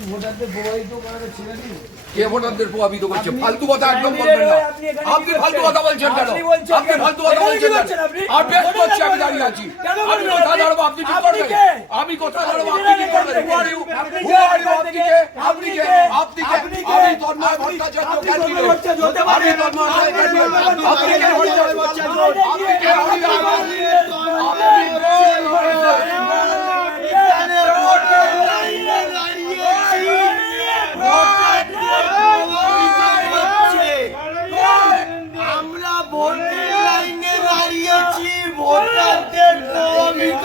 কি ভোটারদের প্রভাবিত করছে? ফালতু কথা একদম আপনি বলবেন না। আপনি এখানে আপনি কি ফালতু কথা বলছেন কেন? আপনি বলছেন আপনি কেন? ফালতু কথা বলছেন করছেন কেন আপনি? আর বেশ করছি আমি দাঁড়িয়ে আছি। আমি কথা আপনি? দাঁড়াবো আপনি কি করবেন? আমি কথা দাঁড়াবো আপনি কি করবেন? কে? কে? কে? আমি তন্ময় ভট্টাচার্য ক্যান্ডিডেট। আমি তন্ময় কে। ভট্টাচার্য আপনি ভোটের লাইনে দাঁড়িয়েছি ভোটারদের প্রভাবিত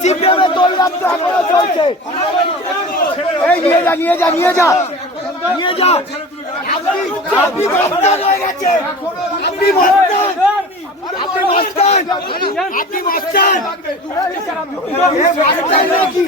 সিপিএমের দৌড়াত্ম এখনও চলছে এই নিয়ে যা নিয়ে যা নিয়ে যা নিয়ে যা আপনি আপনি মাস্টার হয়ে গেছে আপনি মাস্টার আপনি মাস্টার আপনি নাকি